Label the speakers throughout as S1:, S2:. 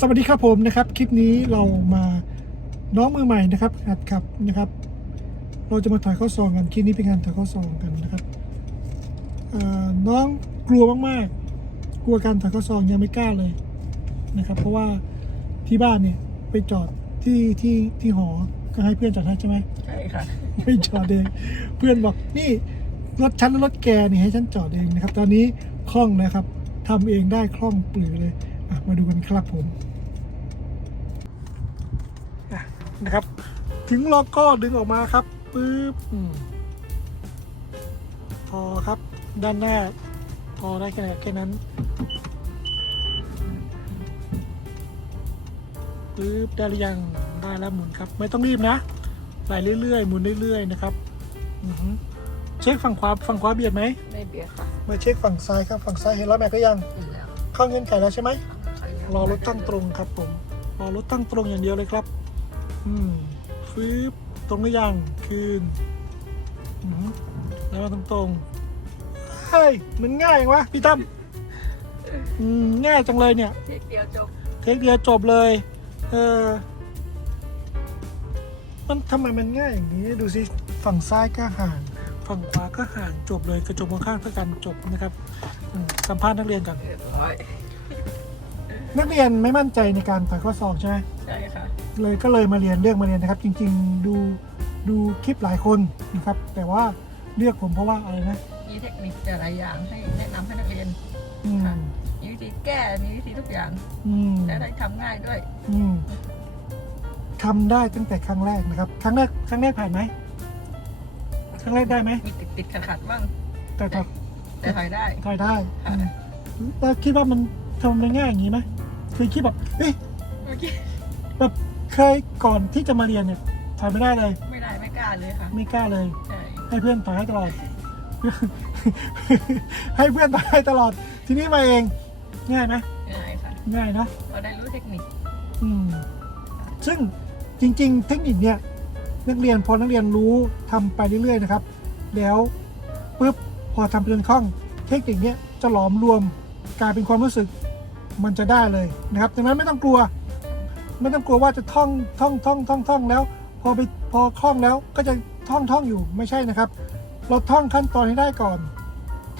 S1: สวัสดีครับผมนะครับ คลิปนี้เรามาน้องมือใหม่นะครับหัดขับนะครับ เราจะมาถ่ายข้อสอบกันคลิปนี้เป็นการถ่ายข้อสอบกันนะครับอ่าน้องกลัวมากๆ กลัวการถ่ายข้อสอบยังไม่กล้าเลยนะครับ เพราะว่าที่บ้านเนี่ยไปจอดที่ที่ที่หอก็ให้เพื่อนจอดให้ใช่ไหม
S2: ใช่ค่ะ
S1: ไม่จอดเองเพื่อนบอกนี่รถฉันและรถแกนี่ให้ฉันจอดเองนะครับ ตอนนี้คล่องนะครับทำเองได้คล่องปลือเลยอะ มาดูกันครับผมอะนะครับ ถึงล็อกก็ดึงออกมาครับปึ๊บอืมพอครับด้านหน้าพอได้แค่ไหนแค่นั้นปึ๊บได้หรือยังได้แล้วหมุนครับ ไม่ต้องรีบนะไหลเรื่อยๆหมุนเรื่อยๆนะครับอือหือเช็คฝั่งขวาฝั่งขวาเบียดไหม
S2: ไม่เบียดค่ะ
S1: มาเช็คฝั่งซ้ายครับฝั่งซ้ายเห็นแล้วแม่ก็ยัง
S2: เห็นแล้ว
S1: เข้าเงื่อนไขแล้วใช่ไหม
S2: ใคยัง
S1: รอรถตั้งตรงครับผมรอรถตั้งตรงอย่างเดียวเลยครับ อืมฟืบตรงหรือยังคืนอืมแล้วมาตรงตรงๆเฮ้ยมันง่ายจังวะพี่ตั้มอืมง่ายจังเลยเนี่ย
S2: เทคเดียวจบ
S1: เทคเดียวจบเลย เออ มันทำไมมันง่ายอย่างนี้ ดูสิ ฝั่งซ้ายก็ห่าง ฝั่งขวาก็ห่างจบเลย กระจกมองข้างเท่ากันจบนะครับอืมสัมภาษณ์นักเรียนก่อน
S2: เรียบร้อย
S1: นักเรียนไม่มั่นใจในการถ่ายข้อสอบใช่ไหม
S2: ใช่ค่ะ
S1: เลยก็เลยมาเรียนเลือกมาเรียนนะครับ จริง ๆ ดูดูคลิปหลายคนนะครับ แต่ว่าเลือกผมเพราะว่าอะไรนะ
S2: มีเทคนิคแต่หลายอย่างให้แนะนำให้นักเรียน
S1: อืม
S2: ค่ะมีวิธีแก้มีวิธีทุกอย่าง
S1: อืม
S2: และได้ทำง่ายด้วย
S1: อืมทำได้ตั้งแต่ครั้งแรกนะครับ ครั้งแรกครั้งแรกผ่านไหมครั้งแรกได้ไหม
S2: มีติดติดขัดขัดๆบ้าง
S1: แต่ถ่าย
S2: แต่ถอยได้
S1: ถ่ายได้
S2: ค่ะ
S1: อืมแล้วคิดว่ามันทำได้ง่ายอย่างนี้ไหมเคยคิดแบบเอ้ย
S2: เมื่อกี้
S1: แบบเคยก่อนที่จะมาเรียนเนี่ยถ่ายไม่ได้เลย
S2: ไม่ได้ไม่กล้าเลยค่ะ
S1: ไม่กล้าเลย
S2: ใช่
S1: ให้เพื่อนถ่ายให้ตลอด ให้เพื่อนถ่ายให้ตลอด ทีนี้มาเองง่ายไหม
S2: ง่ายค่ะ
S1: ง่ายเนอะ
S2: เราได้รู้เทคนิค
S1: อืมซึ่งจริง ๆ เทคนิคเนี่ยนักเรียนพอนักเรียนรู้ทำไปเรื่อยๆนะครับ แล้วปุ๊บพอทำเป็นคล่อง เทคนิคเนี้ยจะหลอมรวมกลายเป็นความรู้สึก มันจะได้เลยนะครับดังนั้นไม่ต้องกลัว ไม่ต้องกลัวว่าจะท่องท่องท่องท่องท่องแล้ว พอไปพอคล่องแล้วก็จะท่องท่องอยู่ไม่ใช่นะครับ เราท่องขั้นตอนให้ได้ก่อน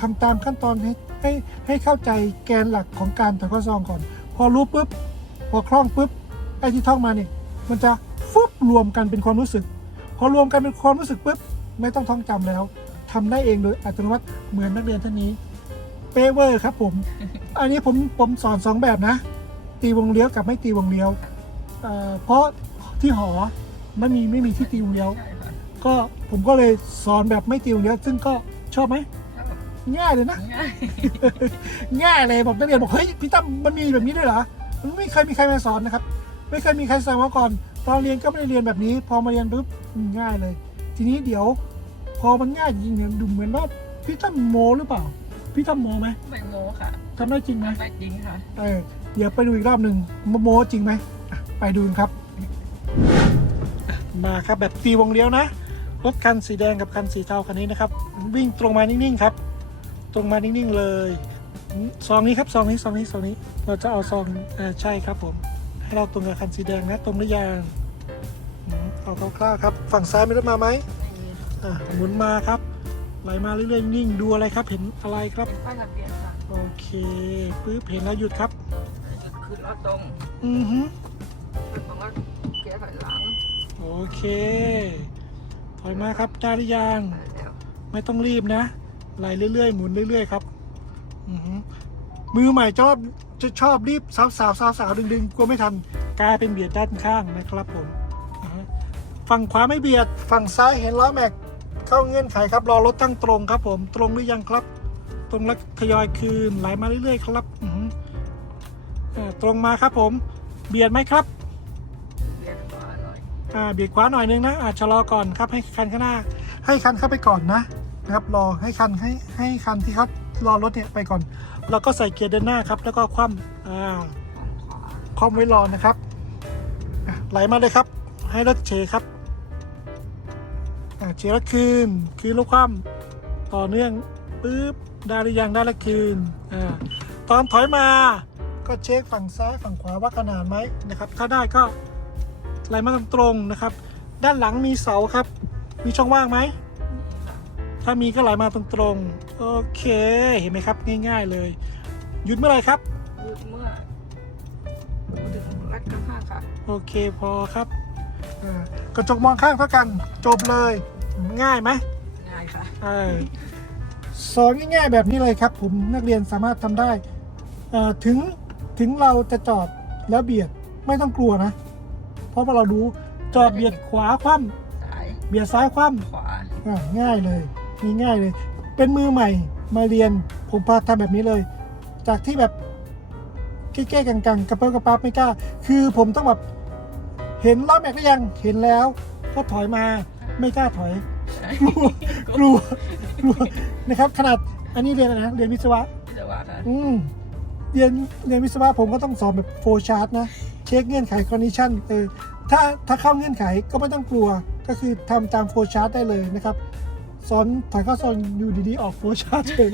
S1: ทำตามขั้นตอนให้ให้ให้เข้าใจแกนหลักของการถ่ายข้อสอบก่อน พอรู้ปุ๊บพอคล่องปุ๊บไอ้ที่ท่องมาเนี่ยมันจะฟุบรวมกันเป็นความรู้สึก พอรวมกันเป็นความรู้สึกปุ๊บไม่ต้องท่องจำแล้วทำได้เองโดยอัตโนมัติเหมือนนักเรียนท่านนี้ เปเวอร์ครับผม อันนี้ผมผมสอนสองแบบนะ ตีวงเลี้ยวกับไม่ตีวงเลี้ยวเอ่อเพราะที่หอไม่มีไม่มีที่ตีวงเลี้ยว
S2: ใช่ค่ะ
S1: ก็ผมก็เลยสอนแบบไม่ตีวงเลี้ยวซึ่งก็ชอบไหม
S2: ถ้าแบบ
S1: ง่ายเลยนะ
S2: ง่าย
S1: ง่ายเลยบอกนักเรียนบอกเฮ้ยพี่ตั้มมันมีแบบนี้ด้วยเหรอมันไม่เคยมีใครมาสอนนะครับ ไม่เคยมีใครสอนมาก่อน ตอนเรียนก็ไม่ได้เรียนแบบนี้ พอมาเรียนปุ๊บอืมง่ายเลย ทีนี้เดี๋ยว พอมันง่ายจริงเนี่ยดูเหมือนว่าพี่ตั้มโมหรือเปล่า พี่ตั้มโมไหม
S2: ไม่โมค่ะ
S1: ทำได้จริงไหม
S2: ได้จริงค่ะ
S1: เออเดี๋ยวไปดูอีกรอบหนึ่งโมโมจริงไหมอะไปดูกันครับอะมาครับแบบตีวงเลี้ยวนะ รถคันสีแดงกับคันสีเทาคันนี้นะครับ วิ่งตรงมานิ่งๆครับ ตรงมานิ่งๆเลยซองนี้ครับซองนี้ซองนี้ซองนี้ เราจะเอาซองเออใช่ครับผม ให้เราตรงกับคันสีแดงนะตรงหรือยังอืมเอาคร่าวๆครับ ฝั่งซ้ายมีรถมาไหม
S2: ไม่มี
S1: อะหมุนมาครับ ไหลมาเรื่อยๆนิ่งดูอะไรครับเห็นอะไรครับ
S2: เป็นป้ายทะเบียนค่ะ
S1: โอเคปึ๊บเห็นแล้วหยุดครับ
S2: จุดขึ้นแล้วตรง
S1: อือฮึ
S2: ขึ้นตรงแล้วเกียร์ถอยหลัง
S1: โอเค ถอยมาครับได้หรือยัง
S2: ไปแล้ว
S1: ไม่ต้องรีบนะไหลเรื่อยๆหมุนเรื่อยๆครับอือฮึมือใหม่ชอบจะชอบรีบสาวสาวสาวสาวดึงดึงๆกลัวไม่ทันกลายเป็นเบียดด้านข้างนะครับผมอ่าฮะฝั่งขวาไม่เบียดฝั่งซ้ายเห็นล้อแม็ก เข้าเงื่อนไขครับรอรถตั้งตรงครับผมตรงหรือยังครับ ตรงแล้วทยอยคืนไหลมาเรื่อยๆครับอือฮึอ่าตรงมาครับผม เบียดไหมครับ
S2: เบียดขวาหน่อย
S1: อ่าเบียดขวาหน่อยนึงนะอาจจะรอก่อนครับให้คันข้างหน้า ให้คันเข้าไปก่อนนะนะครับรอให้คันให้ให้คันที่เขารอรถเนี่ยไปก่อน แล้วก็ใส่เกียร์เดินหน้าครับ แล้วก็คว่ำอ่า
S2: ข้างขวา
S1: คว่ำไว้รอนะครับอะไหลมาเลยครับ ให้รถเฉครับอ่า เฉแล้วคืน คืนล้วคว่ำต่อเนื่องปึ๊บได้หรือยังได้แล้วคืนอ่าตอนถอยมาก็เช็คฝั่งซ้ายฝั่งขวาว่าขนาดไหมนะครับ ถ้าได้ก็ไหลมาตรงๆนะครับ ด้านหลังมีเสาครับ มีช่องว่างไหม
S2: มี
S1: ถ้ามีก็ไหลมาตรงๆ โอเค เห็นไหมครับ ง่ายๆเลย หยุดเมื่อไรครับ ห
S2: ยืดเมื่อถึงรัดกระห้าค่ะ
S1: โอเคพอครับ กระจกมองข้างเท่ากันจบเลยง่ายไหม
S2: ง่ายค่ะ
S1: เออสอนง่ายๆแบบนี้เลยครับ ผมนักเรียนสามารถทำได้เอ่อถึงถึงเราจะจอดแล้วเบียดไม่ต้องกลัวนะ เพราะว่าเรารู้จอดเบียดขวาคว่
S2: ซ้ายำ
S1: เบียดซ้ายคว่
S2: ขวาำ
S1: อะง่ายเลยนี่ง่ายเลย เป็นมือใหม่มาเรียนผมพาทำแบบนี้เลย จากที่แบบเก้ๆกังๆกระเป๋ากระปั๊บไม่กล้า คือผมต้องแบบ เห็นรอบแม็กหรือยัง เห็นแล้ว ก็ถอยมาไม่กล้าถอยกลัวกลัวนะครับ ขนาดอันนี้เรียนอะไรนะเรียนวิศวะ
S2: จะว่าค่ะ
S1: อืมเรียนเรียนวิศวะผมก็ต้องสอนแบบโฟชาร์ตนะ เช็คเงื่อนไขคอนดิชันเออถ้าถ้าเข้าเงื่อนไขก็ไม่ต้องกลัวก็คือทำตามโฟชาร์ตได้เลยนะครับ สอนถอยเข้าซอนอยู่ดีๆ ออกโฟชาร์ตเลย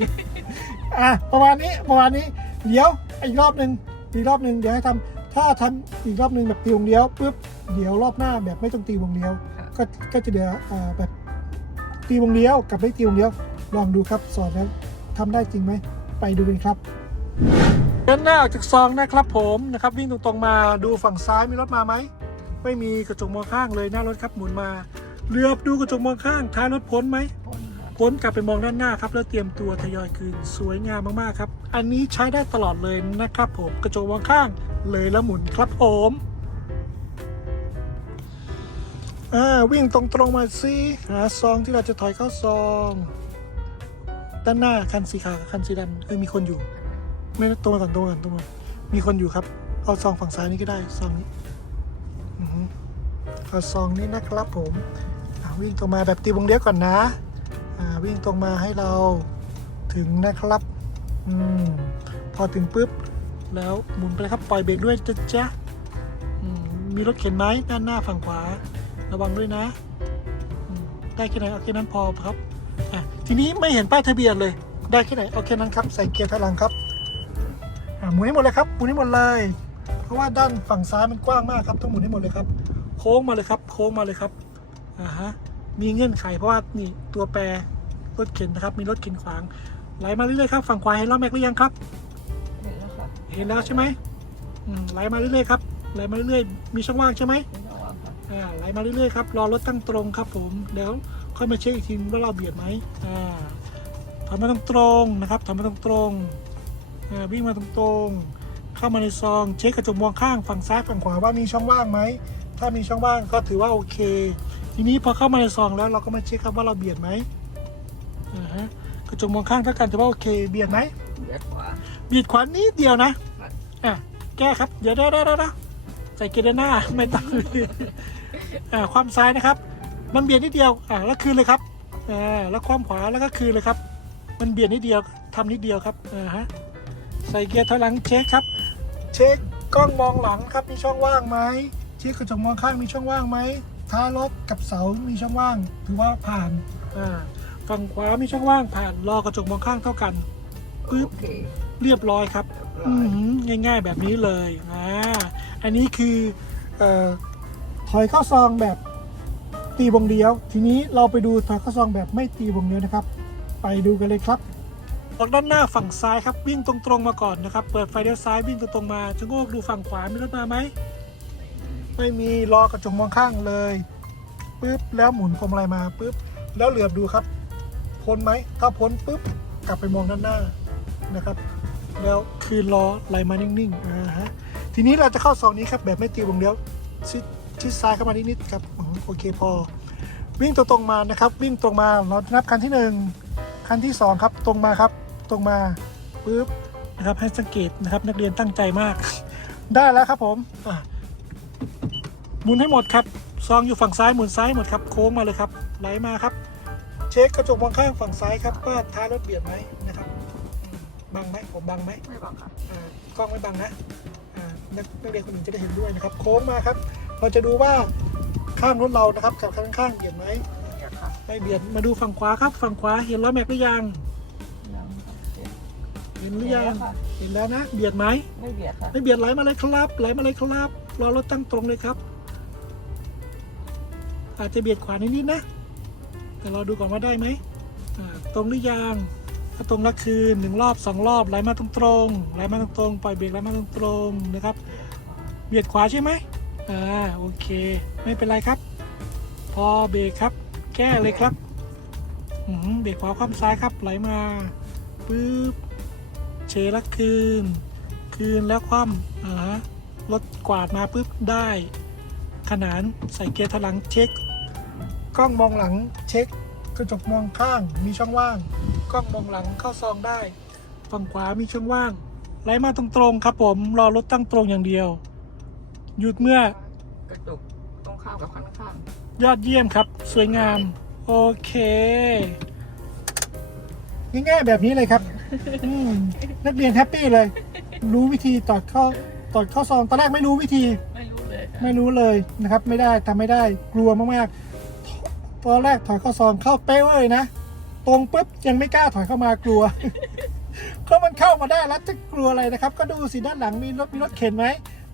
S1: อะประมาณนี้ประมาณนี้ เดี๋ยวอีกรอบหนึ่งอีกรอบหนึ่งเดี๋ยวให้ทำ ถ้าทำอีกรอบหนึ่งแบบตีวงเดียวปุ๊บเดี๋ยวรอบหน้าแบบไม่ต้องตีวงเดียว ก็ก็จะเดี๋ยวอ่าแบบตีวงเดียวกับไม่ตีวงเดียวลองดูครับสอนแล้วทำได้จริงไหมไปดูกันครับเดินหน้าออกจากซองนะครับผมนะครับวิ่งตรงๆมาดูฝั่งซ้ายมีรถมาไหมไม่มีกระจกมองข้างเลยหน้ารถครับหมุนมาเลือบดูกระจกมองข้างท้ายรถพ้นไหม
S2: พ้นค่ะ
S1: พ้นกลับไปมองด้านหน้าครับแล้วเตรียมตัวทยอยคืนสวยงามมากๆครับ อันนี้ใช้ได้ตลอดเลยนะครับผมกระจกมองข้าง เลยแล้วหมุนครับผมอ่าวิ่งตรงๆมาสิหาซองที่เราจะถอยเข้าซอง ด้านหน้าคันสีขาวกับคันสีดำเออมีคนอยู่ ไม่ตรงมาก่อนตรงมาก่อนตรงมามีคนอยู่ครับเอาซองฝั่งซ้ายนี้ก็ได้ซองนี้เอาซองนี้นะครับผมวิ่งตรงมาแบบตีวงเลี้ยวก่อนนะวิ่งตรงมาให้เราถึงนะครับอพอถึงปุ๊บ แล้วหมุนไปเลยครับปล่อยเบรกด้วยจะจ๊ะมีรถเข็นไหมด้านหน้าฝั่งขวา ระวังด้วยนะได้แค่ไหนเอาแค่นั้นพอครับทีนี้ไม่เห็นป้ายทะเบียนเลย ได้แค่ไหนเอาแค่นั้นครับใส่เกียร์ถอยหลังครับหมุนให้หมดเลยครับหมุนให้หมดเลย เพราะว่าด้านฝั่งซ้ายมันกว้างมากครับต้องหมุนให้หมดเลยครับ โค้งมาเลยครับ โค้งมาเลยครับอ่าฮะมีเงื่อนไขเพราะว่านี่ตัวแปรรถเข็นนะครับ มีรถเข็นขวางไหลมาเรื่อยๆครับฝั่งขวาเห็นล้อแม็กหรือยังครับ
S2: เห็นแล้ว
S1: ใช่ไหมอืมไหลมาเรื่อยๆครับไหลมาเรื่อยๆมีช่องว่างใช่ไหม
S2: ไม่ระวังค่ะ
S1: อ่าไหลมาเรื่อยๆครับรอรถตั้งตรงครับ ผมเดี๋ยวค่อยมาเช็คอีกทีว่าเราเบียดไหมอ่าถอยมาตรงๆนะครับถอยมาตรงๆอ่าวิ่งมาตรงๆเข้ามาในซอง เช็คกระจกมองข้างฝั่งซ้ายฝั่งขวาว่ามีช่องว่างไหมถ้ามีช่องว่างก็ถือว่าโอเค ทีนี้พอเข้ามาในซองแล้วเราก็มาเช็คครับว่าเราเบียดไหมอ่าฮะกระจกมองข้างเท่ากันถือว่าโอเค เบียดไหม
S2: เบียดขวา
S1: บียดขวานิดเดียวนะอะแก้ครับ เดี๋ยวได้ได้ได้ใส่เกียร์หน้าไม่ต้องอ่าความซ้ายนะครับ มันเบียดนิดเดียวอ่าแล้วคืนเลยครับอ่าแล้วความขวาแล้วก็คืนเลยครับ มันเบียดนิดเดียวทำนิดเดียวครับอ่าฮะใส่เกียร์ถอยหลังเช็คครับ เช็คกล้องมองหลังครับมีช่องว่างไหมเช็คกระจกมองข้างมีช่องว่างไหมท้ายรถกับเสามีช่องว่างถือว่าผ่านอ่าฝั่งขวามีช่องว่างผ่านรอกระจกมองข้างเท่ากันปึ๊บ
S2: เค
S1: เรียบร้อยครับ
S2: เรียบร้
S1: อื
S2: อย
S1: มง่ายๆแบบนี้เลยอ่าอันนี้คือเออถอยเข้าซองแบบตีวงเดียว ทีนี้เราไปดูถอยเข้าซองแบบไม่ตีวงเดียวนะครับ ไปดูกันเลยครับออกด้านหน้าฝั่งซ้ายครับวิ่งตรงๆมาก่อนนะครับ เปิดไฟเลี้ยวซ้ายวิ่งตรงๆมาชะโงกดูฝั่งขวามีรถมาไหมไม่มีรอกระจกมองข้างเลยปุ๊บแล้วหมุนพวงมาลัยมาปุ๊บแล้วเหลือบดูครับ พ้นไหมถ้าพ้นปุ๊บกลับไปมองด้านหน้านะครับ แล้วคืนล้อไหลมานิ่งๆอ่าฮะทีนี้เราจะเข้าซองนี้ครับแบบไม่ตีวงเดียวชิดชิดซ้ายเข้ามานิดๆครับโอเคพอ วิ่งตรงๆมานะครับ วิ่งตรงมาเรานับคันที่หนึ่งคันที่สองครับ ตรงมาครับ ตรงมาปุ๊บนะครับให้สังเกตนะครับนักเรียนตั้งใจมาก ได้แล้วครับผมหมุนให้หมดครับซองอยู่ฝั่งซ้ายหมุนซ้ายหมดครับโค้งมาเลยครับไหลมาครับ เช็คกระจกมองข้างฝั่งซ้ายครับว่าท้ายรถเบียดไหม บอืมบังไหมผมบังไหม
S2: ไม่บังค่ะ
S1: อ่ากล้องไม่บังนะอ่านักนักเรียนคนอื่นจะได้เห็นด้วยนะครับ โค้งมาครับ เราจะดูว่าข้างรถเรานะครับกับข้างข้างๆเบียดไหม
S2: เบียดค่ะ
S1: ไม่เบียดมาดูฝั่งขวาครับ ฝั่งขวาเห็นล้อแม็กหรือยัง
S2: ยังค่ะเจ็บ
S1: เเห็นหรือยัง
S2: ค่ะ
S1: เห็นแล้วนะ เบียดไหม
S2: ไม่เบียดค่ะ
S1: ไม่เบียดไหลมาเลยครับไหลมาเลยครับรอรถตั้งตรงเลยครับ อาจจะเบียดขวานิดๆนะ แต่เราดูก่อนว่าได้ไหมอ่าตรงหรือยัง ถ้าตรงละคืนหนึ่งรอบสองรอบไหลมาตรงตรงไหลมาตรงตรงปล่อยเบรกไหลมาตรงตรงนะครับเบียดขวาใช่ไหมอ่าโอเค ไม่เป็นไรครับ พอเบรกครับ แก้เลยครับเบรกขวาคว่ำซ้ายครับไหลมาปึ๊บเชละคืน คืนแล้วคว่ำอ่าฮะรถกวาดมาปุ๊บได้ ขนานใส่เกียร์ถลังเช็ค กล้องมองหลังเช็ค กระจกมองข้างมีช่องว่าง กล้องมองหลังเข้าซองได้ ฝั่งขวามีช่องว่าง ไหลมาตรงๆครับผม รอรถตั้งตรงอย่างเดียว หยุดเมื่อ ก
S2: ระจกตรงข้ามกับข้างข้าง
S1: ยอดเยี่ยมครับ สวยงาม โอเค ง่ายๆแบบนี้เลยครับอืมนักเรียนแฮปปี้เลย รู้วิธีตอดเข้าตอดเข้าซองตอนแรกไม่รู้วิธี
S2: ไม่รู้เลยค่ะ
S1: ไม่รู้เลยนะครับ ไม่ได้ทำไม่ได้กลัวมากๆตอนแรกถอยเข้าซองเข้าเป๊ะเลยนะ ตรงปุ๊บยังไม่กล้าถอยเข้ามากลัวเพราะมันเข้ามาได้แล้วจะกลัวอะไรนะครับ ก็ดูสิด้านหลังมีรถมีรถเข็นไหม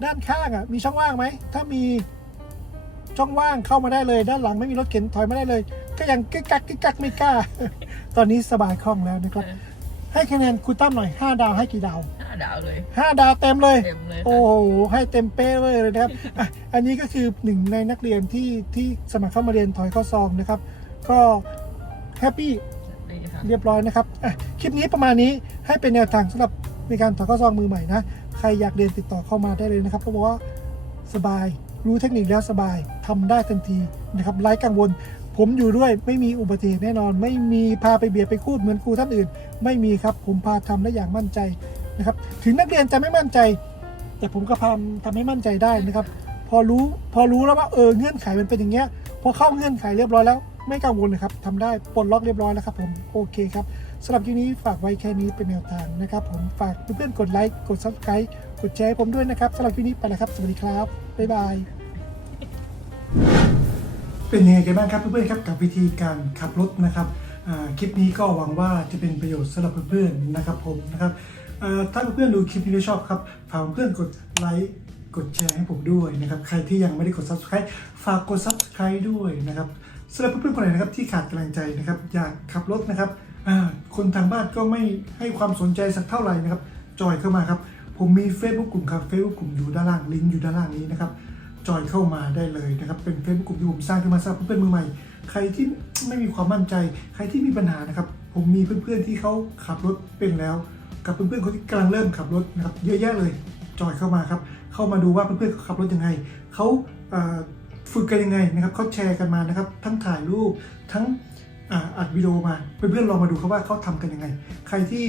S1: ด้านข้างอะมีช่องว่างไหมถ้ามีช่องว่างเข้ามาได้เลย ด้านหลังไม่มีรถเข็นถอยไม่ได้เลย ก็ยังกึกกักกึกกักไม่กล้า ตอนนี้สบายคล่องแล้วนะครับ ให้คะแนนครูตั้มหน่อย5ดาวให้กี่ดาว
S2: ห้าดาวเลย
S1: 5ดาวเต็มเลย
S2: เต็มเลย
S1: โอ้
S2: ค่ะ
S1: โหให้เต็มเป้เลยนะครับอะอันนี้ก็คือหนึ่งในนักเรียนที่ที่สมัครเข้ามาเรียนถอยเข้าซองนะครับ ก็แฮปปี้
S2: ดีค่ะ
S1: เรียบร้อยนะครับอะคลิปนี้ประมาณนี้ให้เป็นแนวทางสำหรับในการถอยเข้าซองมือใหม่นะ ใครอยากเรียนติดต่อเข้ามาได้เลยนะครับเพราะว่าสบายรู้เทคนิคแล้วสบายทำได้ทันทีนะครับไร้กังวล ผมอยู่ด้วยไม่มีอุบัติเหตุแน่นอน ไม่มีพาไปเบียดไปคูดเหมือนครูท่านอื่น ไม่มีครับผมพาทำได้อย่างมั่นใจนะครับถึงนักเรียนจะไม่มั่นใจ แต่ผมก็พาทำให้มั่นใจได้นะครับ พอรู้พอรู้แล้วว่าเออเงื่อนไขมันเป็นอย่างเงี้ยพอเข้าเงื่อนไขเรียบร้อยแล้ว ไม่กังวลนะครับทำได้ปลดล็อกเรียบร้อยแล้วครับผมโอเคครับสำหรับคลิปนี้ฝากไว้แค่นี้เป็นแนวทางนะครับ ผมฝากเพื่อนๆกดไลค์กด subscribe กดแชร์ให้ผมด้วยนะครับสำหรับคลิปนี้ไปแล้วครับ สวัสดีครับบ๊ายบายเป็นยังไงกันบ้างครับเพื่อนๆครับกับวิธีการขับรถนะครับคลิปนี้ก็หวังว่าจะเป็นประโยชน์สำหรับเพื่อนๆนะครับผมนะครับถ้าเพื่อนๆดูคลิปนี้แล้วชอบครับฝากเพื่อนๆกดไลค์กดแชร์ให้ผมด้วยนะครับ ใครที่ยังไม่ได้กด subscribe ฝากกด subscribe ด้วยนะครับ สำหรับเพื่อนๆคนไหนนะครับที่ขาดกำลังใจนะครับอยากขับรถนะครับคนทางบ้านก็ไม่ให้ความสนใจสักเท่าไหร่นะครับ จอยเข้ามาครับ ผมมี Facebook กลุ่มครับ Facebook กลุ่มอยู่ด้านล่างลิงก์อยู่ด้านล่างนี้นะครับจอยเข้ามาได้เลยนะครับเป็นเฟซบุ๊กกลุ่มที่ผมสร้างขึ้นมาสำหรับเพื่อนๆมือใหม่ ใครที่ไม่มีความมั่นใจ ใครที่มีปัญหานะครับ ผมมีเพื่อนๆที่เขาขับรถเป็นแล้ว กับเพื่อนๆคนที่กำลังเริ่มขับรถนะครับเยอะแยะเลยจอยเข้ามาครับเข้ามาดูว่าเพื่อนๆเขาขับรถยังไงเขา ฝึกกันยังไงนะครับเขาแชร์กันมานะครับ ทั้งถ่ายรูปทั้งอัดวิดีโอมา เพื่อนๆลองมาดูครับว่าเขาทำกันยังไง ใครที่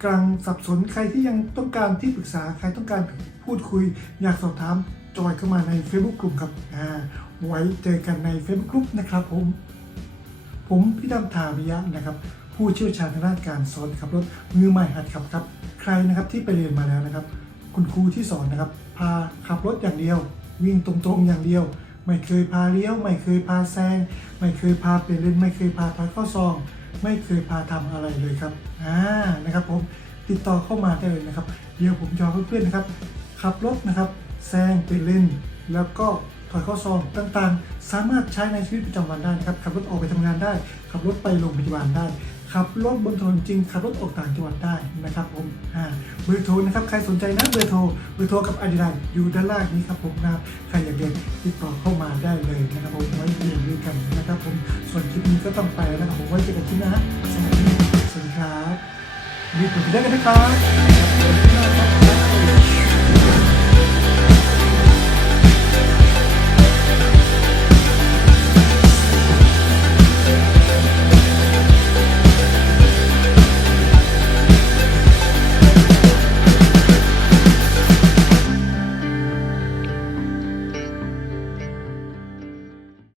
S1: กำลังสับสนใครที่ยังต้องการที่ปรึกษาใครต้องการพูดคุย อยากสอบถามจอยเข้ามาใน Facebook กลุ่มครับอ่าไว้เจอกันใน Facebook กลุ่มนะครับผม ผมพี่ดำทาวิยะนะครับผู้เชี่ยวชาญทางด้านการสอนขับรถมือใหม่หัดขับครับ ใครนะครับที่ไปเรียนมาแล้วนะครับ คุณครูที่สอนนะครับ พาขับรถอย่างเดียว วิ่งตรงๆอย่างเดียว ไม่เคยพาเลี้ยว ไม่เคยพาแซง ไม่เคยพาเปลี่ยนเลนไม่เคยพาถอยเข้าซอง ไม่เคยพาทำอะไรเลยครับอ่านะครับผมติดต่อเข้ามาได้เลยนะครับ เดี๋ยวผมจะเอาเพื่อนๆนะครับขับรถนะครับแซงเป็นเลนแล้วก็ถอยเข้าซองต่างๆ สามารถใช้ในชีวิตประจำวันได้นะครับขับรถออกไปทำงานได้ขับรถไปโรงพยาบาลได้ ขับรถบนถนนจริงขับรถออกต่างจังหวัดได้นะครับผมอ่าเบอร์โทรนะครับใครสนใจนะเบอร์โทรเบอร์โทรกับอดีไลน์อยู่ด้านล่างนี้ครับผมนะใครอยากเรียนติดต่อเข้ามาได้เลยนะครับผมไว้เรียนด้วยกันนะครับผมส่วนคลิปนี้ก็ต้องไปแล้วนะครับผมไว้เจอกันที่หน้าสวัสดีสวัสดีครับรีบกดติดตามกันนะครับ